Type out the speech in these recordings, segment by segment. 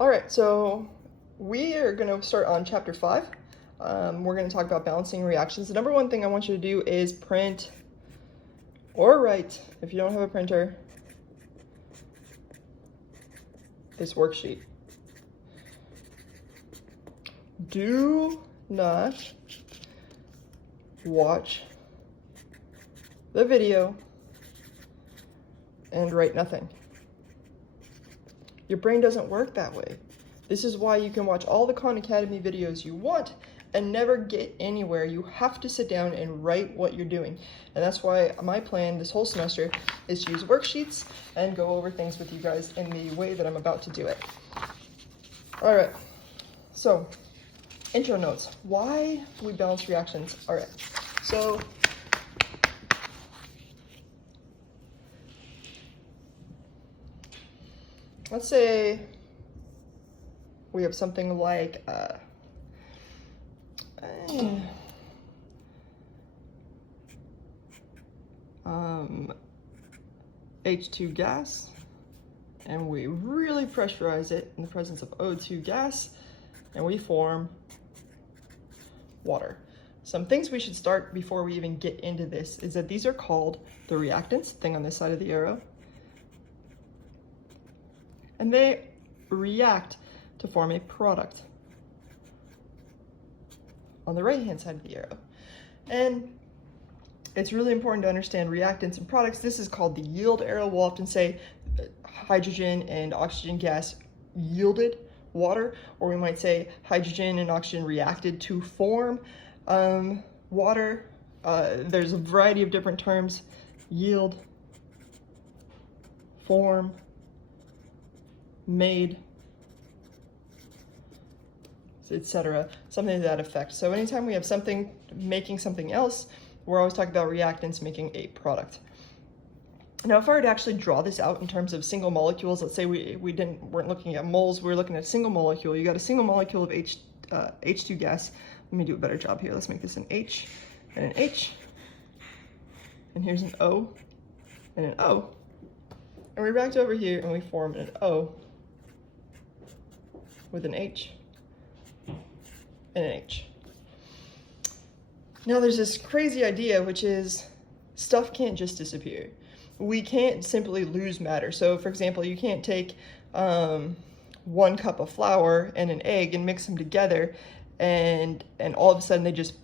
All right, so we are going to start on chapter 5. We're going to talk about balancing reactions. The number one thing I want you to do is print or write, if you don't have a printer, this worksheet. Do not watch the video and write nothing. Your brain doesn't work that way. This is why you can watch all the Khan Academy videos you want and never get anywhere. You have to sit down and write what you're doing. And that's why my plan this whole semester is to use worksheets and go over things with you guys in the way that I'm about to do it. All right, so intro notes. Why do we balance reactions? All right, so let's say we have something like H2 gas, and we really pressurize it in the presence of O2 gas, and we form water. Some things we should start before we even get into this is that these are called the reactants, thing on this side of the arrow, and they react to form a product on the right hand side of the arrow. And it's really important to understand reactants and products. This is called the yield arrow. We'll often say hydrogen and oxygen gas yielded water, or we might say hydrogen and oxygen reacted to form water. There's a variety of different terms: yield, form, made, etc. Something to that effect. So anytime we have something making something else, we're always talking about reactants making a product. Now, if I were to actually draw this out in terms of single molecules, let's say we weren't looking at moles, we were looking at a single molecule. You got a single molecule of H2 gas. Let me do a better job here. Let's make this an H and an H. And here's an O and an O. And we react over here and we form an O with an H and an H. Now there's this crazy idea, which is stuff can't just disappear. We can't simply lose matter. So for example, you can't take 1 cup of flour and an egg and mix them together and all of a sudden they just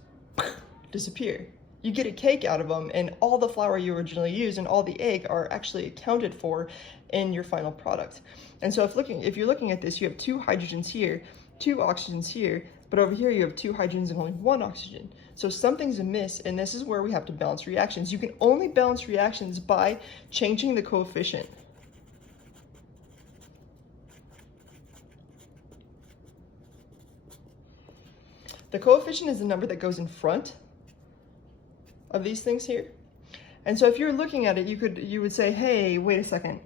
disappear. You get a cake out of them and all the flour you originally used and all the egg are actually accounted for in your final product. And so if you're looking at this, you have 2 hydrogens here, 2 oxygens here, but over here you have 2 hydrogens and only 1 oxygen. So something's amiss, and this is where we have to balance reactions. You can only balance reactions by changing the coefficient. The coefficient is the number that goes in front of these things here. And so if you're looking at it, you would say, hey, wait a second.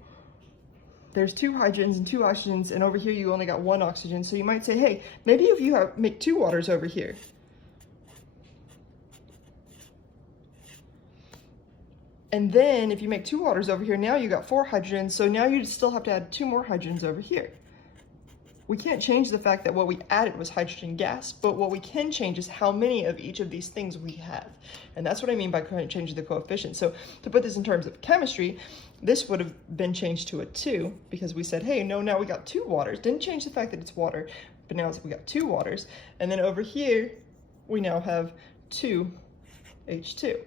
There's 2 hydrogens and 2 oxygens, and over here you only got 1 oxygen. So you might say, hey, maybe if you make 2 waters over here. And then if you make 2 waters over here, now you got 4 hydrogens. So now you still have to add 2 more hydrogens over here. We can't change the fact that what we added was hydrogen gas, but what we can change is how many of each of these things we have. And that's what I mean by changing the coefficient. So to put this in terms of chemistry, this would have been changed to a 2 because we said, hey, no, now we got 2 waters. Didn't change the fact that it's water, but now we got 2 waters. And then over here, we now have 2 H2.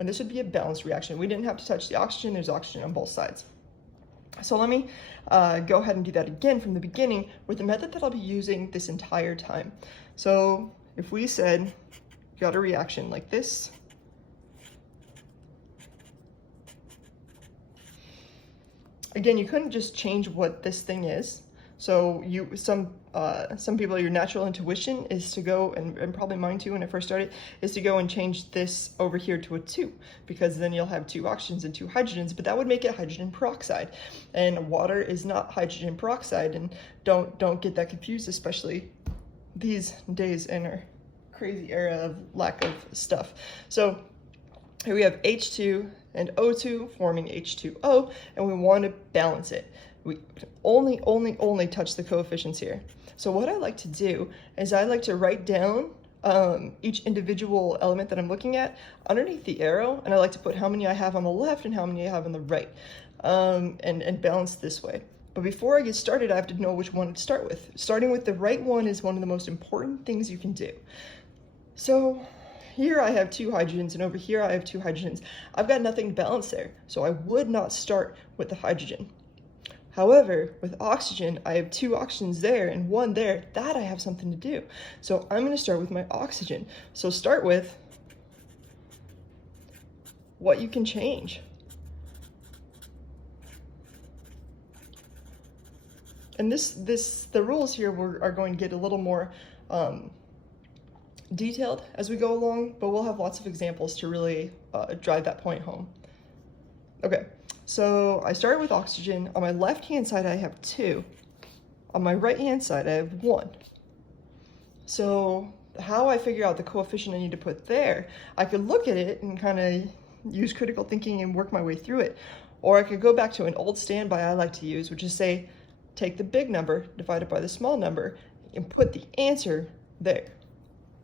And this would be a balanced reaction. We didn't have to touch the oxygen. There's oxygen on both sides. So let me go ahead and do that again from the beginning with the method that I'll be using this entire time. So if we said, you got a reaction like this, again, you couldn't just change what this thing is. So some people, your natural intuition is to go, and probably mine too when I first started, is to go and change this over here to a 2, because then you'll have 2 oxygens and 2 hydrogens, but that would make it hydrogen peroxide. And water is not hydrogen peroxide, and don't get that confused, especially these days in our crazy era of lack of stuff. So here we have H2 and O2 forming H2O, and we want to balance it. We only touch the coefficients here. So what I like to do is I like to write down each individual element that I'm looking at underneath the arrow, and I like to put how many I have on the left and how many I have on the right, and balance this way. But before I get started, I have to know which one to start with. Starting with the right one is one of the most important things you can do. So here I have 2 hydrogens, and over here I have 2 hydrogens. I've got nothing to balance there, so I would not start with the hydrogen. However, with oxygen, I have 2 oxygens there and 1 there. That I have something to do. So I'm going to start with my oxygen. So start with what you can change. And the rules here are going to get a little more detailed as we go along, but we'll have lots of examples to really drive that point home. Okay, so I started with oxygen. On my left-hand side, I have 2. On my right-hand side, I have 1. So how I figure out the coefficient I need to put there, I could look at it and kind of use critical thinking and work my way through it. Or I could go back to an old standby I like to use, which is say, take the big number, divide it by the small number, and put the answer there.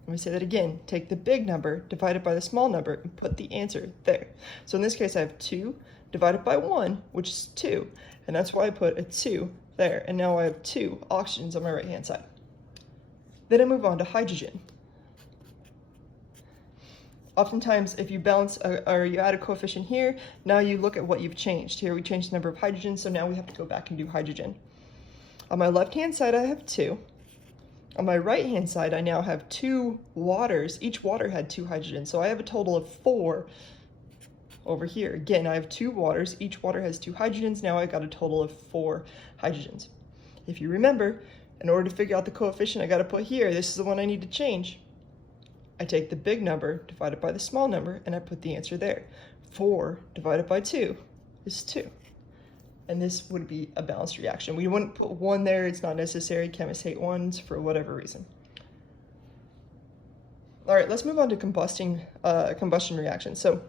Let me say that again. Take the big number, divide it by the small number, and put the answer there. So in this case, I have 2 divided by 1, which is 2. And that's why I put a 2 there. And now I have 2 oxygens on my right-hand side. Then I move on to hydrogen. Oftentimes, if you balance or you add a coefficient here, now you look at what you've changed. Here we changed the number of hydrogens, so now we have to go back and do hydrogen. On my left-hand side, I have 2. On my right-hand side, I now have 2 waters. Each water had 2 hydrogens, so I have a total of 4 over here. Again, I have 2 waters. Each water has 2 hydrogens. Now I've got a total of 4 hydrogens. If you remember, in order to figure out the coefficient I got to put here, this is the one I need to change. I take the big number, divide it by the small number, and I put the answer there. 4 divided by 2 is 2. And this would be a balanced reaction. We wouldn't put 1 there, it's not necessary. Chemists hate 1s for whatever reason. All right, let's move on to combustion reactions. So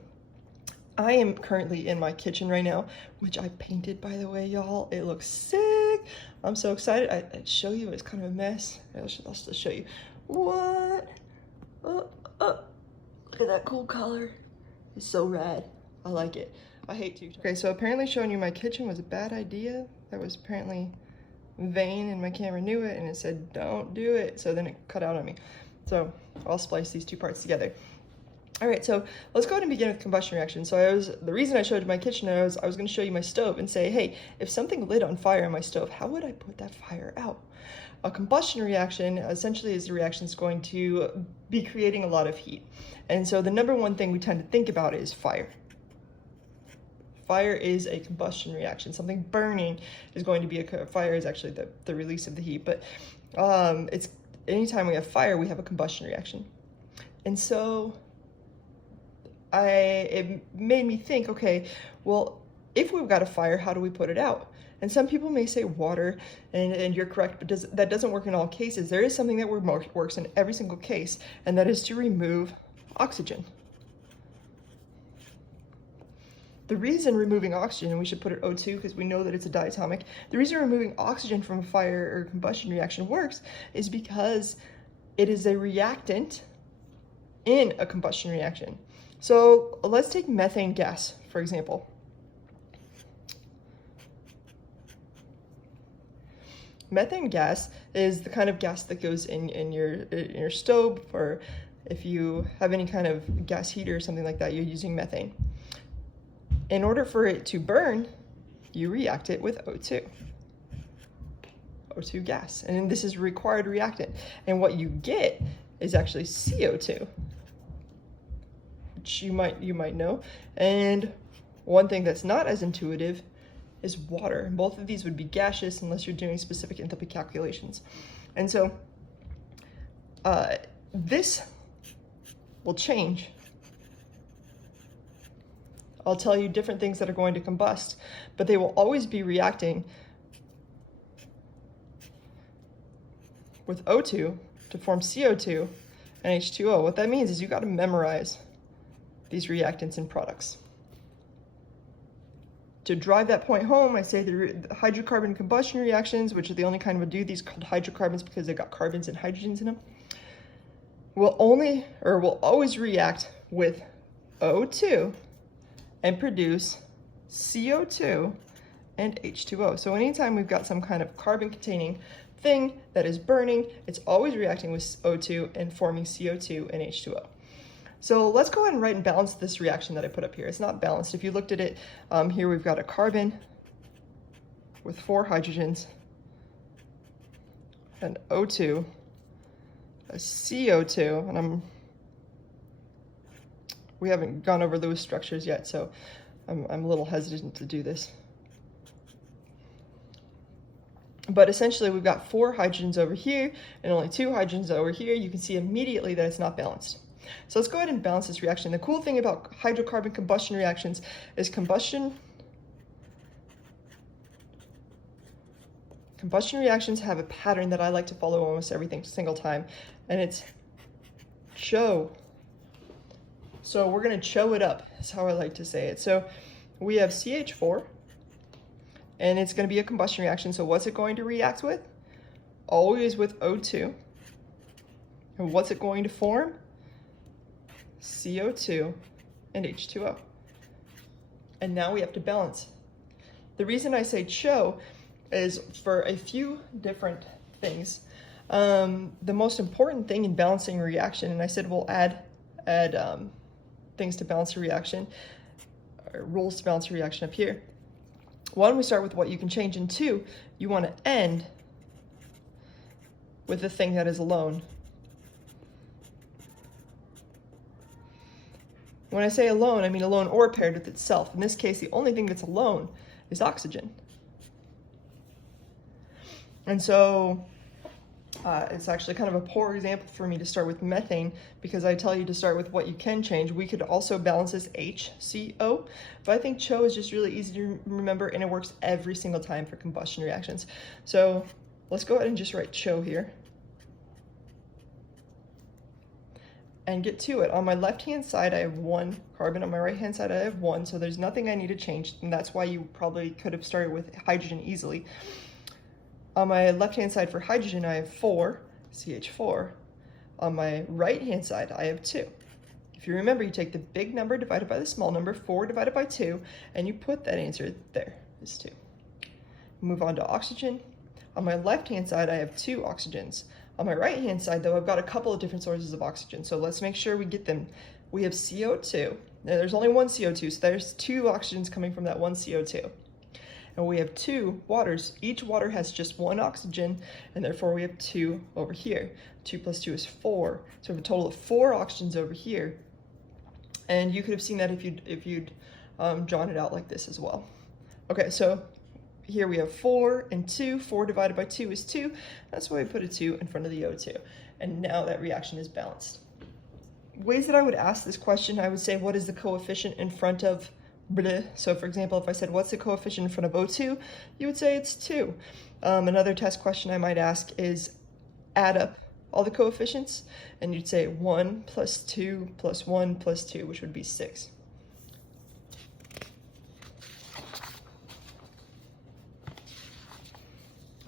I am currently in my kitchen right now, which I painted, by the way, y'all. It looks sick. I'm so excited. I'd show you, it's kind of a mess. I'll just show you. What? Look at that cool color. It's so rad. I like it. I hate to. Okay, so apparently showing you my kitchen was a bad idea. That was apparently vain, and my camera knew it, and it said, don't do it. So then it cut out on me. So I'll splice these 2 parts together. All right, so let's go ahead and begin with combustion reaction. So the reason I showed you my kitchen, I was going to show you my stove and say, hey, if something lit on fire in my stove, how would I put that fire out? A combustion reaction essentially is the reaction that's going to be creating a lot of heat. And so the number one thing we tend to think about is fire. Fire is a combustion reaction. Something burning is going to be fire is actually the release of the heat, but it's anytime we have fire, we have a combustion reaction. And so it made me think, okay, well, if we've got a fire, how do we put it out? And some people may say water, and you're correct, but that doesn't work in all cases. There is something that works in every single case, and that is to remove oxygen. The reason removing oxygen, and we should put it O2 because we know that it's a diatomic, the reason removing oxygen from a fire or combustion reaction works is because it is a reactant in a combustion reaction. So let's take methane gas, for example. Methane gas is the kind of gas that goes in your stove, or if you have any kind of gas heater or something like that, you're using methane. In order for it to burn, you react it with O2. O2 gas, and this is a required reactant. And what you get is actually CO2, which you might know. And one thing that's not as intuitive is water. Both of these would be gaseous unless you're doing specific enthalpy calculations. And so this will change. I'll tell you different things that are going to combust, but they will always be reacting with O2 to form CO2 and H2O. What that means is you got to memorize these reactants and products to drive that point home, I say the hydrocarbon combustion reactions, which are the only kind we'll do, these called hydrocarbons because they've got carbons and hydrogens in them, will always react with O2 and produce CO2 and H2O. So anytime we've got some kind of carbon-containing thing that is burning, it's always reacting with O2 and forming CO2 and H2O. So let's go ahead and write and balance this reaction that I put up here. It's not balanced. If you looked at it, here we've got a carbon with 4 hydrogens, an O2, a CO2, and we haven't gone over those structures yet, so I'm a little hesitant to do this. But essentially we've got 4 hydrogens over here and only 2 hydrogens over here. You can see immediately that it's not balanced. So let's go ahead and balance this reaction. The cool thing about hydrocarbon combustion reactions is combustion reactions have a pattern that I like to follow almost every single time, and it's CHO. So we're going to CHO it up, that's how I like to say it. So we have CH4, and it's going to be a combustion reaction. So what's it going to react with? Always with O2. And what's it going to form? CO2 and H2O. And now we have to balance. The reason I say CHO is for a few different things. The most important thing in balancing a reaction, and I said we'll add things to balance a reaction, or rules to balance a reaction up here. 1, we start with what you can change, and 2, you want to end with the thing that is alone. When I say alone, I mean alone or paired with itself. In this case, the only thing that's alone is oxygen. And so it's actually kind of a poor example for me to start with methane, because I tell you to start with what you can change. We could also balance this HCO, but I think CHO is just really easy to remember, and it works every single time for combustion reactions. So let's go ahead and just write CHO here and get to it. On my left-hand side, I have 1 carbon. On my right-hand side, I have 1, so there's nothing I need to change, and that's why you probably could have started with hydrogen easily. On my left-hand side for hydrogen, I have 4, CH4. On my right-hand side, I have 2. If you remember, you take the big number divided by the small number, 4 divided by 2, and you put that answer there, is 2. Move on to oxygen. On my left-hand side, I have 2 oxygens. On my right-hand side, though, I've got a couple of different sources of oxygen, so let's make sure we get them. We have CO2. Now, there's only 1 CO2, so there's 2 oxygens coming from that 1 CO2. And we have 2 waters. Each water has just 1 oxygen, and therefore we have 2 over here. 2 plus 2 is 4, so we have a total of 4 oxygens over here. And you could have seen that if you'd drawn it out like this as well. Okay, so here we have 4 and 2. 4 divided by 2 is 2. That's why we put a 2 in front of the O2. And now that reaction is balanced. Ways that I would ask this question, I would say, what is the coefficient in front of blah? So for example, if I said, what's the coefficient in front of O2? You would say it's 2. Another test question I might ask is add up all the coefficients, and you'd say 1 plus 2 plus 1 plus 2, which would be 6.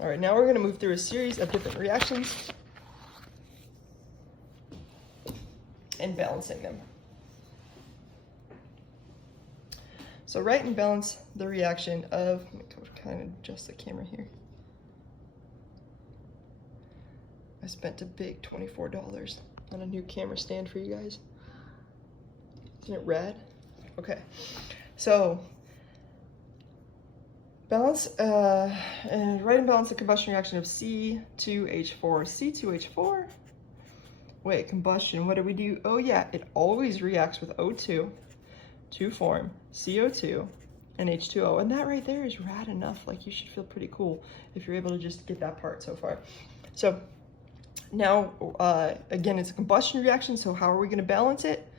All right, now we're going to move through a series of different reactions and balancing them. So write and balance the reaction of, let me kind of adjust the camera here. I spent a big $24 on a new camera stand for you guys. Isn't it rad? Okay, so balance and write and balance the combustion reaction of C2H4. C2H4, wait, combustion, what do we do? Oh yeah, it always reacts with O2 to form CO2 and H2O, and that right there is rad enough. Like, you should feel pretty cool if you're able to just get that part so far. So now, again, it's a combustion reaction, so how are we going to balance it?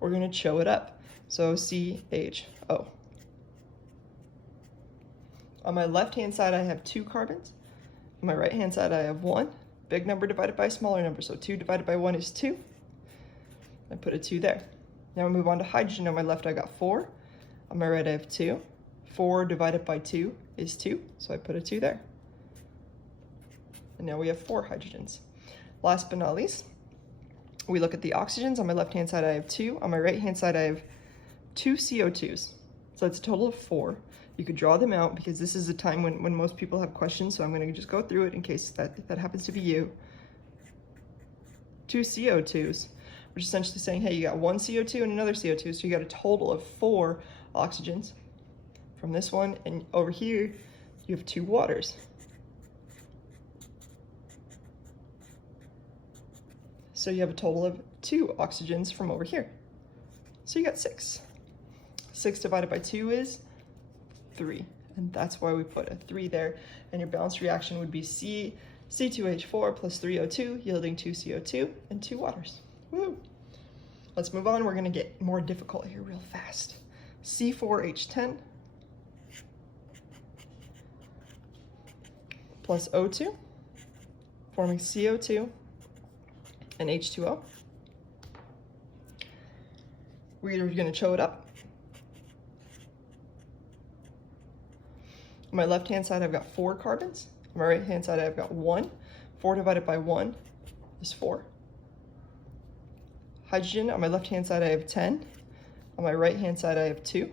We're going to CHO it up. So CHO. On my left-hand side, I have 2 carbons. On my right-hand side, I have 1. Big number divided by a smaller number, so 2 divided by 1 is 2. I put a 2 there. Now we move on to hydrogen. On my left, I got 4. On my right, I have 2. 4 divided by 2 is 2, so I put a 2 there. And now we have 4 hydrogens. Last but not least, we look at the oxygens. On my left-hand side, I have 2. On my right-hand side, I have 2 CO2s. So it's a total of 4. You could draw them out because this is a time when most people have questions, so I'm going to just go through it in case that happens to be you. 2 CO2s, which is essentially saying, hey, you got 1 CO2 and another CO2, so you got a total of 4 oxygens from this one, and over here, you have 2 waters. So you have a total of 2 oxygens from over here. So you got 6. 6 divided by 2 is 3, and that's why we put a 3 there. And your balanced reaction would be C2H4 plus 3O2, yielding 2 CO2 and 2 waters. Woo! Let's move on. We're going to get more difficult here real fast. C4H10 plus O2, forming CO2 and H2O. We're going to chow it up. On my left-hand side, I've got 4 carbons. On my right-hand side, I've got 1. 4 divided by 1 is 4. Hydrogen, on my left-hand side, I have 10. On my right-hand side, I have 2.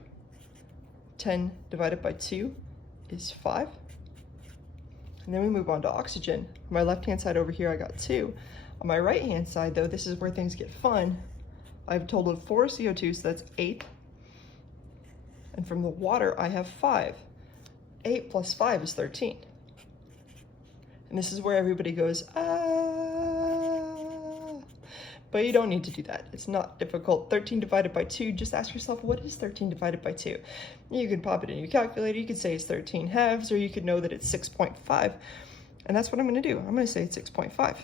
10 divided by 2 is 5. And then we move on to oxygen. On my left-hand side over here, I got 2. On my right-hand side, though, this is where things get fun. I have a total of 4 CO2, so that's 8. And from the water, I have 5. 8 plus 5 is 13. And this is where everybody goes, ah. But you don't need to do that. It's not difficult. 13 divided by 2, just ask yourself, what is 13 divided by 2? You can pop it in your calculator. You could say it's 13 halves, or you could know that it's 6.5. And that's what I'm going to do. I'm going to say it's 6.5.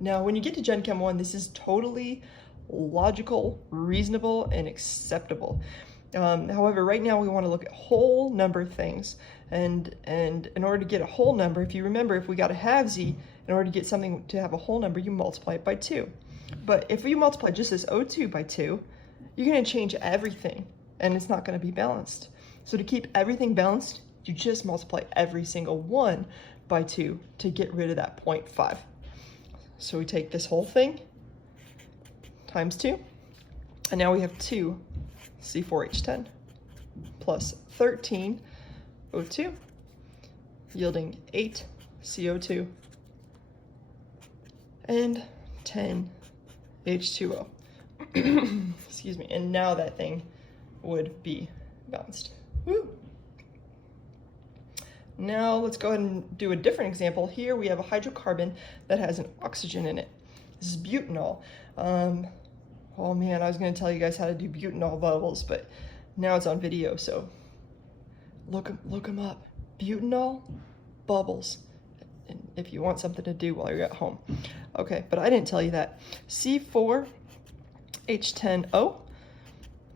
Now, when you get to Gen Chem 1, this is totally logical, reasonable, and acceptable. However, right now we want to look at whole number things. And in order to get a whole number, if you remember, if we got a halvesy, in order to get something to have a whole number, you multiply it by 2. But if you multiply just this O2 by 2, you're going to change everything, and it's not going to be balanced. So to keep everything balanced, you just multiply every single one by 2 to get rid of that 0.5. So we take this whole thing times 2, and now we have 2 C4H10 plus 13 O2, yielding 8 CO2 and 10 H2O. Excuse me. And now that thing would be balanced. Woo! Now let's go ahead and do a different example. Here we have a hydrocarbon that has an oxygen in it. This is butanol. Oh man, I was going to tell you guys how to do butanol bubbles, but now it's on video, so look them up. Butanol bubbles, and if you want something to do while you're at home. Okay, but I didn't tell you that. C4H10O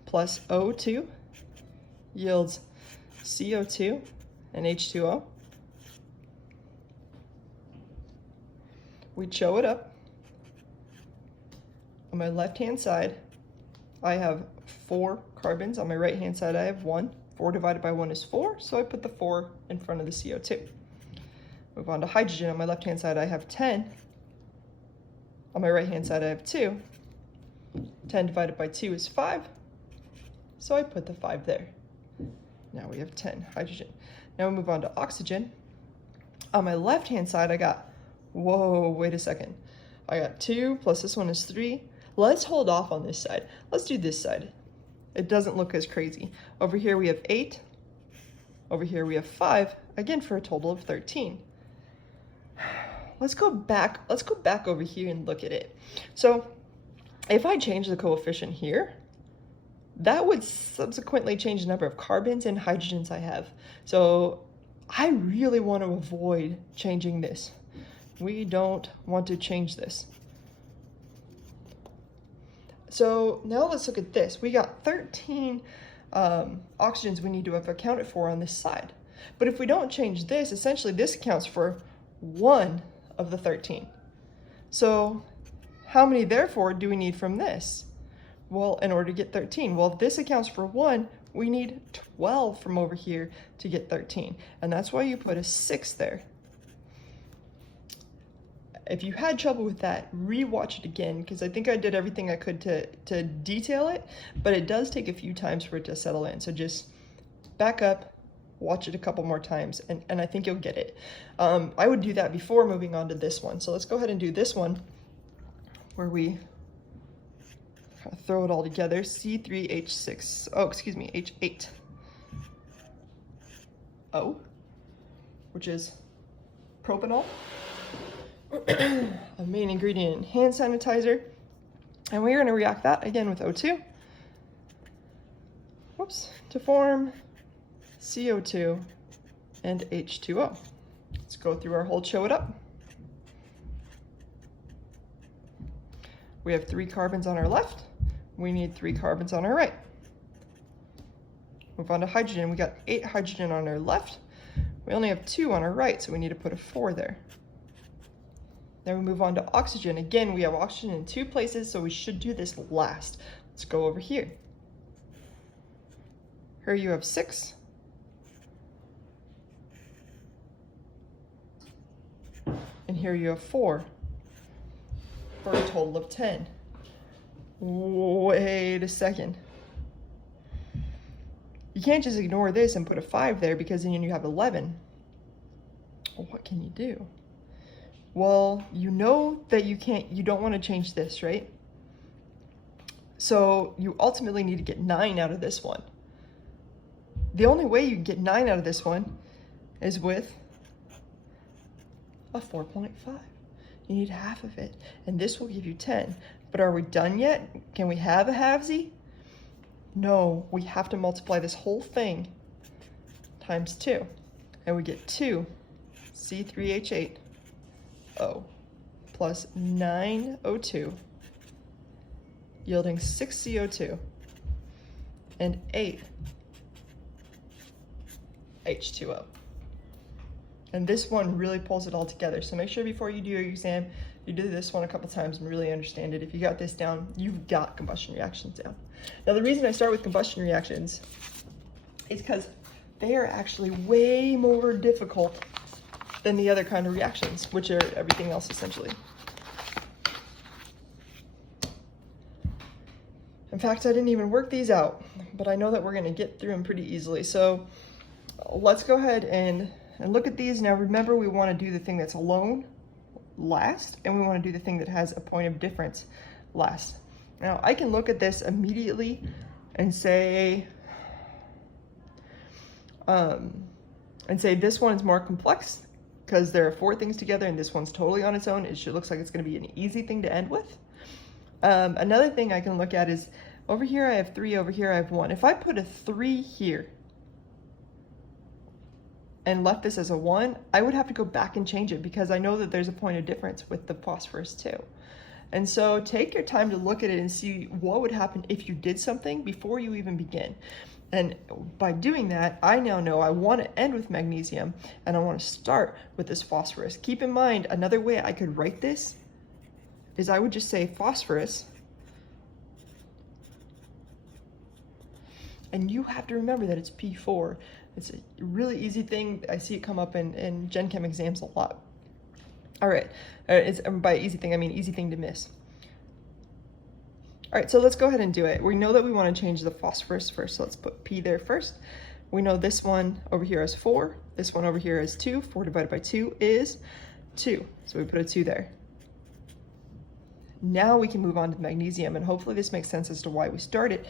plus O2 yields CO2 and H2O. We chow it up. On my left-hand side, I have 4 carbons. On my right-hand side, I have 1. 4 divided by 1 is 4, so I put the 4 in front of the CO2. Move on to hydrogen. On my left-hand side, I have 10. On my right-hand side, I have 2. 10 divided by 2 is 5, so I put the 5 there. Now we have 10 hydrogen. Now we move on to oxygen. On my left-hand side, I got, whoa, wait a second. I got 2 plus this one is 3. Let's hold off on this side. Let's do this side. It doesn't look as crazy. Over here we have 8. Over here we have 5, again for a total of 13. Let's go back over here and look at it. So if I change the coefficient here, that would subsequently change the number of carbons and hydrogens I have. So I really want to avoid changing this. We don't want to change this. So now let's look at this. We got 13 oxygens we need to have accounted for on this side. But if we don't change this, essentially this accounts for 1 of the 13. So how many therefore do we need from this? Well, in order to get 13, well, if this accounts for 1, We need 12 from over here to get 13. And that's why you put a 6 there. If you had trouble with that, re-watch it again, because I think I did everything I could to detail it, but it does take a few times for it to settle in. So just back up, watch it a couple more times, and I think you'll get it. I would do that before moving on to this one. So let's go ahead and do this one, where we kind of throw it all together. C3H6, oh, excuse me, H8O, which is propanol. A main ingredient in hand sanitizer, and we're going to react that again with O2, whoops, to form CO2 and H2O. Let's go through our whole show it up. We have 3 carbons on our left, we need 3 carbons on our right. Move on to hydrogen, we got 8 hydrogen on our left, we only have 2 on our right, so we need to put a 4 there. Then we move on to oxygen. Again, we have oxygen in 2 places, so we should do this last. Let's go over here. Here you have 6. And here you have 4. For a total of 10. Wait a second. You can't just ignore this and put a 5 there, because then you have 11. Well, what can you do? Well, you know that you don't want to change this, right? So you ultimately need to get 9 out of this one. The only way you can get 9 out of this one is with a 4.5. You need half of it, and this will give you 10. But are we done yet? Can we have a halvesy? No, we have to multiply this whole thing times 2, and we get 2 C3H8 O plus 9 O2, yielding 6 CO2 and 8 H2O. And this one really pulls it all together. So make sure before you do your exam, you do this one a couple times and really understand it. If you got this down, you've got combustion reactions down. Now, the reason I start with combustion reactions is because they are actually way more difficult than the other kind of reactions, which are everything else essentially. In fact, I didn't even work these out, but I know that we're going to get through them pretty easily. So let's go ahead and look at these. Now remember, we want to do the thing that's alone last, and we want to do the thing that has a point of difference last. Now I can look at this immediately and say this one is more complex, because there are 4 things together and this one's totally on its own. It looks like it's going to be an easy thing to end with. Another thing I can look at is, over here I have 3, over here I have 1. If I put a 3 here and left this as a 1, I would have to go back and change it, because I know that there's a point of difference with the phosphorus too. And so take your time to look at it and see what would happen if you did something before you even begin. And by doing that, I now know I want to end with magnesium and I want to start with this phosphorus. Keep in mind, another way I could write this is I would just say phosphorus. And you have to remember that it's P4. It's a really easy thing. I see it come up in Gen Chem exams a lot. All right, by easy thing, I mean easy thing to miss. All right, so let's go ahead and do it. We know that we want to change the phosphorus first, so let's put P there first. We know this one over here is 4, this one over here is 2. 4 divided by 2 is 2, so we put a 2 there. Now we can move on to magnesium, and hopefully this makes sense as to why we started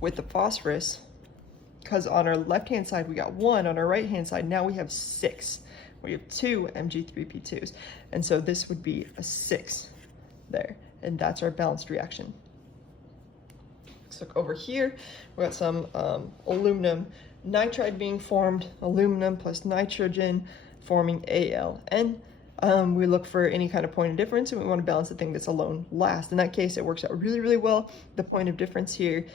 with the phosphorus, because on our left-hand side we got 1, on our right-hand side now we have 6. We have 2 Mg3P2s, and so this would be a 6 there, and that's our balanced reaction. Let's look over here. We got some aluminum nitride being formed, aluminum plus nitrogen forming ALN. We look for any kind of point of difference, and we want to balance the thing that's alone last. In that case, it works out really, really well. The point of difference here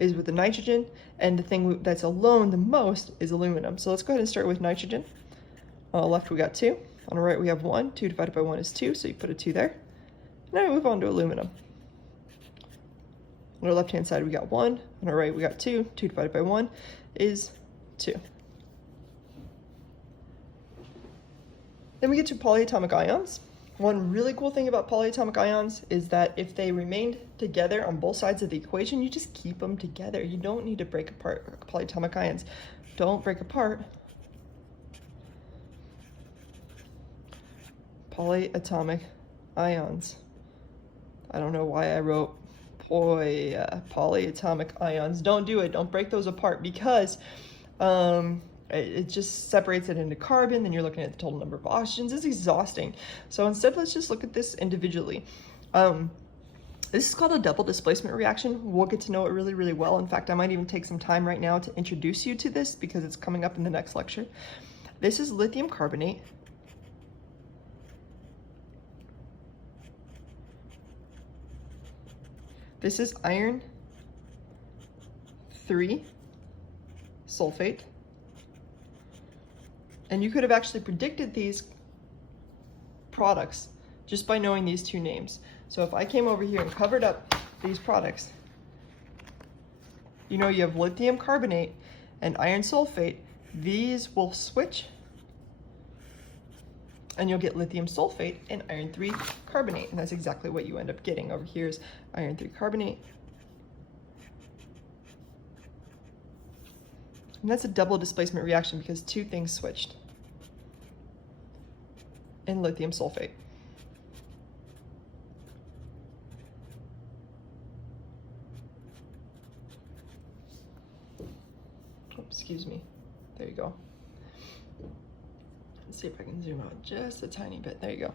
is with the nitrogen, and the thing that's alone the most is aluminum. So let's go ahead and start with nitrogen. On the left we got 2, on the right we have 1. 2 divided by 1 is 2, so you put a 2 there. Now we move on to aluminum. On our left-hand side, we got 1. On our right, we got 2. 2 divided by 1 is 2. Then we get to polyatomic ions. One really cool thing about polyatomic ions is that if they remained together on both sides of the equation, you just keep them together. You don't need to break apart. Polyatomic ions don't break apart. Polyatomic ions. I don't know why I wrote polyatomic ions. Don't do it. Don't break those apart, because it just separates it into carbon. Then you're looking at the total number of oxygens. It's exhausting. So instead, let's just look at this individually. This is called a double displacement reaction. We'll get to know it really, really well. In fact, I might even take some time right now to introduce you to this because it's coming up in the next lecture. This is lithium carbonate. This is iron 3 sulfate. And you could have actually predicted these products just by knowing these two names. So if I came over here and covered up these products, you know you have lithium carbonate and iron sulfate. These will switch and you'll get lithium sulfate and iron 3 carbonate. And that's exactly what you end up getting. Over here is iron 3 carbonate. And that's a double displacement reaction because two things switched in lithium sulfate. Oh, excuse me. There you go. Let's see if I can zoom out just a tiny bit. There you go.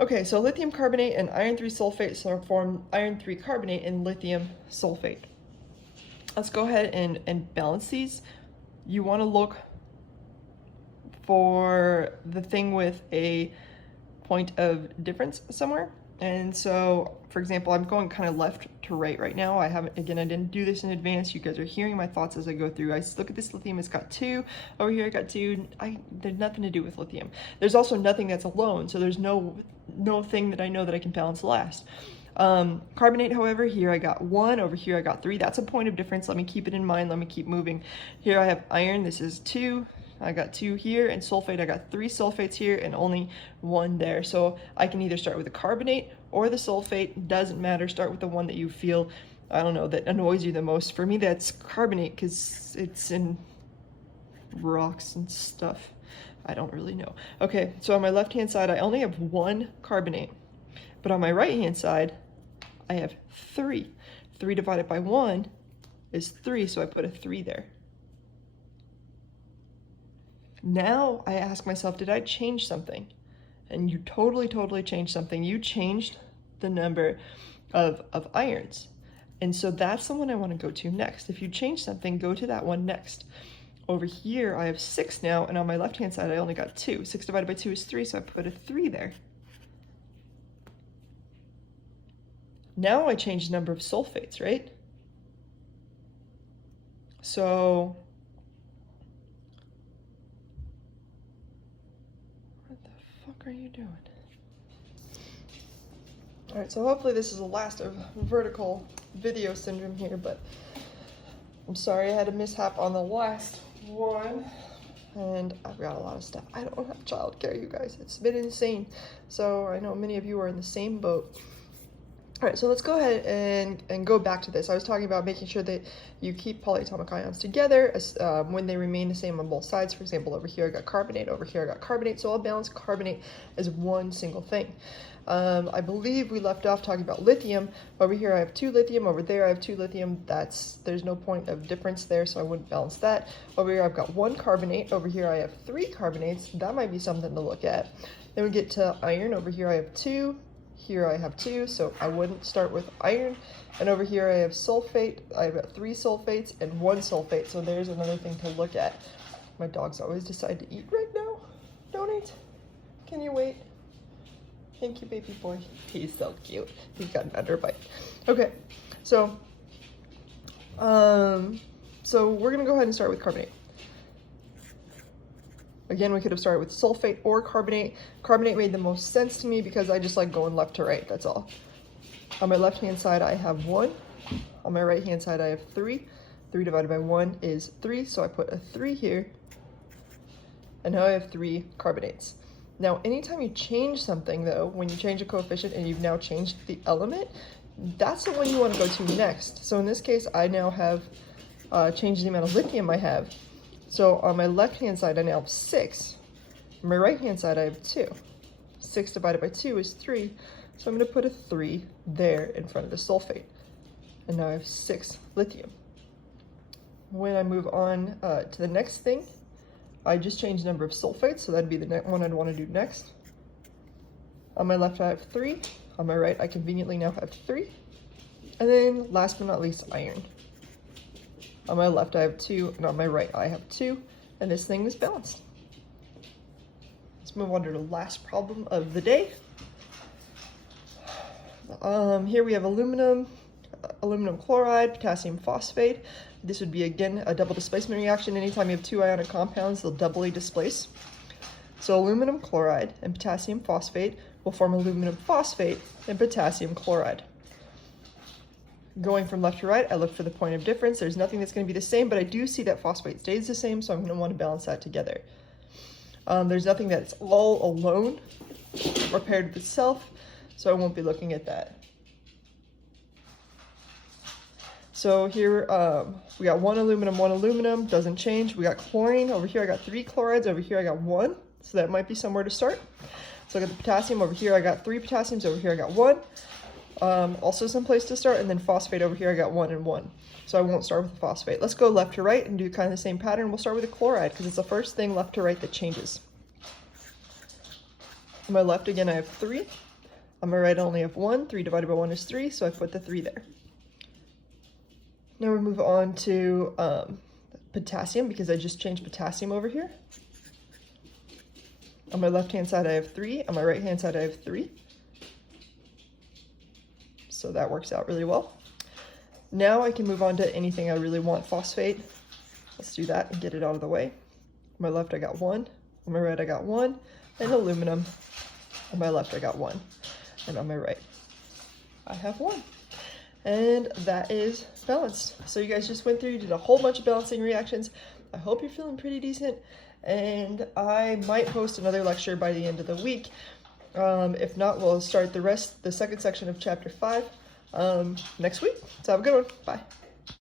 Okay, so lithium carbonate and iron 3 sulfate form iron 3 carbonate and lithium sulfate. Let's go ahead and balance these. You want to look for the thing with a point of difference somewhere. And so, for example, I'm going kind of left to right now. I didn't do this in advance. You guys are hearing my thoughts as I go through. I look at this lithium, it's got 2. Over here I got 2. There's nothing to do with lithium. There's also nothing that's alone, so there's no thing that I know that I can balance last. Carbonate, however, here I got 1, over here I got 3. That's a point of difference. Let me keep it in mind. Let me keep moving. Here I have iron. This is 2. I got 2 here, and sulfate, I got 3 sulfates here and only 1 there. So I can either start with the carbonate or the sulfate. Doesn't matter. Start with the one that you feel, I don't know, that annoys you the most. For me, that's carbonate because it's in rocks and stuff. I don't really know. Okay, so on my left-hand side, I only have 1 carbonate. But on my right-hand side, I have 3. 3 divided by 1 is 3, so I put a 3 there. Now I ask myself, did I change something? And you totally changed something. You changed the number of irons. And so that's the one I want to go to next. If you change something, go to that one next. Over here, I have 6 now, and on my left-hand side, I only got 2. 6 divided by 2 is 3, so I put a 3 there. Now I change the number of sulfates, right? So what the fuck are you doing? All right, so hopefully this is the last of vertical video syndrome here, but I'm sorry I had a mishap on the last one, and I've got a lot of stuff. I don't have childcare, you guys. It's been insane. So I know many of you are in the same boat. All right, so let's go ahead and go back to this. I was talking about making sure that you keep polyatomic ions together when they remain the same on both sides. For example, over here I got carbonate, over here I got carbonate, so I'll balance carbonate as one single thing. I believe we left off talking about lithium. Over here I have 2 lithium, over there I have 2 lithium. There's no point of difference there, so I wouldn't balance that. Over here I've got 1 carbonate, over here I have 3 carbonates. That might be something to look at. Then we get to iron. Over here I have 2. Here I have 2, so I wouldn't start with iron. And over here I have sulfate. I've got 3 sulfates and 1 sulfate, so there's another thing to look at. My dogs always decide to eat right now. Don't eat. Can you wait? Thank you, baby boy. He's so cute. He's got an underbite. Okay, so we're gonna go ahead and start with carbonate. Again, we could have started with sulfate or carbonate. Carbonate made the most sense to me because I just like going left to right, that's all. On my left-hand side, I have 1. On my right-hand side, I have 3. 3 divided by 1 is 3, so I put a 3 here. And now I have 3 carbonates. Now, anytime you change something, though, when you change a coefficient and you've now changed the element, that's the one you want to go to next. So in this case, I now have changed the amount of lithium I have. So on my left-hand side, I now have 6. On my right-hand side, I have 2. 6 divided by 2 is 3. So I'm going to put a 3 there in front of the sulfate. And now I have 6 lithium. When I move on to the next thing, I just changed the number of sulfates, so that'd be the one I'd want to do next. On my left, I have 3. On my right, I conveniently now have 3. And then, last but not least, iron. On my left, I have 2, and on my right, I have 2, and this thing is balanced. Let's move on to the last problem of the day. Here we have aluminum chloride, potassium phosphate. This would be, again, a double displacement reaction. Anytime you have 2 ionic compounds, they'll doubly displace. So aluminum chloride and potassium phosphate will form aluminum phosphate and potassium chloride. Going from left to right, I look for the point of difference. There's nothing that's going to be the same, but I do see that phosphate stays the same, so I'm going to want to balance that together. There's nothing that's all alone or paired with itself, so I won't be looking at that. So here we got 1 aluminum, doesn't change. We got chlorine. Over here I got 3 chlorides. Over here I got 1. So that might be somewhere to start. So I got the potassium. Over here I got 3 potassiums. Over here I got 1. Also some place to start. And then phosphate over here I got 1 and 1. So I won't start with the phosphate. Let's go left to right and do kind of the same pattern. We'll start with the chloride because it's the first thing left to right that changes. On my left again I have 3. On my right I only have 1. 3 divided by 1 is 3. So I put the 3 there. Now we move on to potassium because I just changed potassium over here. On my left-hand side I have 3. On my right-hand side I have 3. So that works out really well. Now I can move on to anything I really want. Phosphate. Let's do that and get it out of the way. On my left I got 1. On my right I got 1. And aluminum. On my left I got 1. And on my right I have 1. And that is balanced. So you guys just went through, you did a whole bunch of balancing reactions. I hope you're feeling pretty decent. And I might post another lecture by the end of the week. If not, we'll start the second section of chapter 5 next week. So have a good one. Bye.